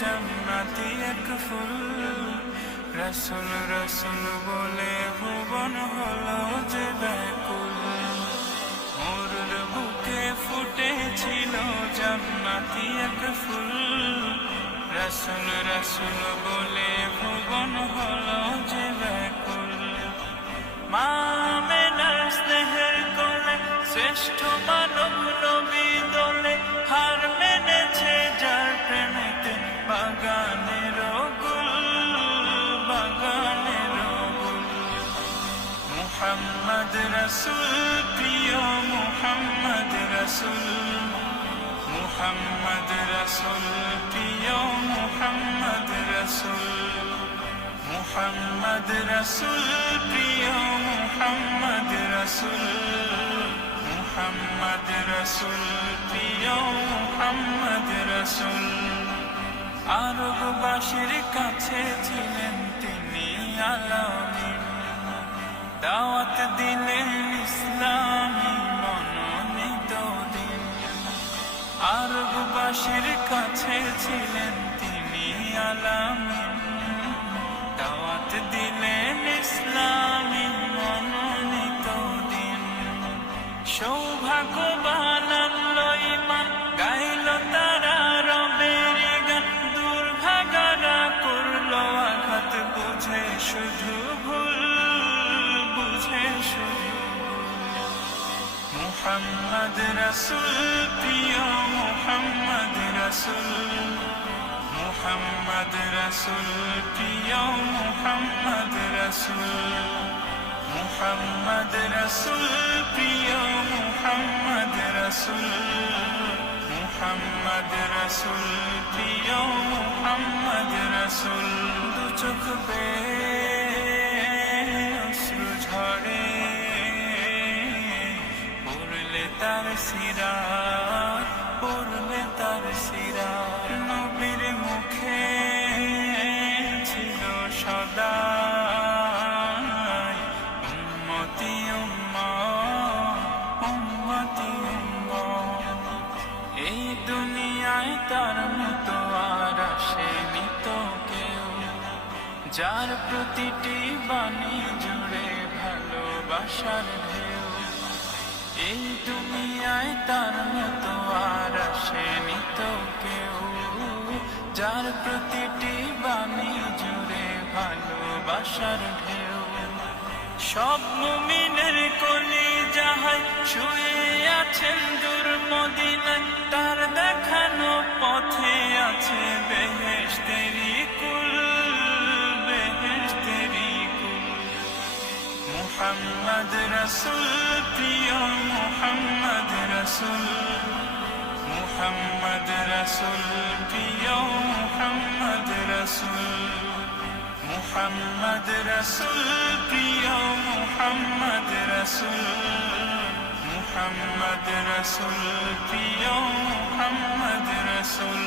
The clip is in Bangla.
জান্নাতি এক ফুল। রাসূল রাসূল বলে ভুবন হলো যে ব্যাকুল। মোর বুকে ফুটেছিল জান্নাতি এক ফুল। রাসূল রাসূল বলে ভুবন হলো যে ব্যাকুল। মা আমেনার স্নেহের কোলে শ্রেষ্ঠ মানব নবী দোলে। হার মেনেছে যার প্রেমেতে বাগানের গুল, বাগানের গুল। মুহাম্মদ রাসূল প্রিয় মুহাম্মদ রাসূল। মুহাম্মদ রাসূল প্রিয় মুহাম্মদ রাসূল। মুহাম্মদ রাসূল প্রিয় মুহাম্মদ রাসূল। মুহাম্মদ রাসূল প্রিয় মুহাম্মদ রাসূল। আরববাসীর কাছে ছিলেন তিনি আলামিন। দাওয়াত দিলেন ইসলামী মনোনীত দিন। আরববাসীর কাছে ছিলেন তিনি আলামিন। দাওয়াত দিলেন ইসলামী মনোনীত দিন। সৌভাগ্যবান আল্লাহ ইমান গাইল তারা রবের গান। দুর্ভাগারা করলো আঘাত বুঝে শুধু ভুল, বুঝে শুধু। মুহাম্মদ রাসূল প্রিয় মুহাম্মদ রাসূল। মুহাম্মদ রাসূল প্রিয় মুহাম্মদ রাসূল। মুহাম্মদ রাসূল প্রিয় মুহাম্মদ রাসূল। মুহাম্মদ রাসূল প্রিয় মুহাম্মদ রাসূল। দু চোখ বেয়ে অশ্রু ঝরে পড়লে তার সিরাত, পড়লে তার সিরাত। নবীর মুখে ছিল সদা উম্মতি উম্মত, উম্মতি উম্মত। এই দুনিয়ায় তার মতো আর আসেনি তো কেউ। যার প্রতিটি বাণী জুড়ে ভালোবাসার ঢেউ। এই দুনিয়ায় তার মতো আর আসেনি তো কেউ। যার প্রতিটি বাণী জুড়ে ভালোবাসার ঢেউ। সব মুমিনের কলিজায় শুয়ে আছেন দূর মদিনায়। তার দেখানো পথে আছে বেহেশতেরি কুল, বেহেশতেরি কুল। মুহাম্মদ রাসূল প্রিয় মুহাম্মদ রাসূল। মুহাম্মদ রাসূল প্রিয় মুহাম্মদ রাসূল। মুহাম্মদ রাসূল প্রিয় মুহাম্মদ রাসূল। মুহাম্মদ রাসূল প্রিয় মুহাম্মদ রাসূল।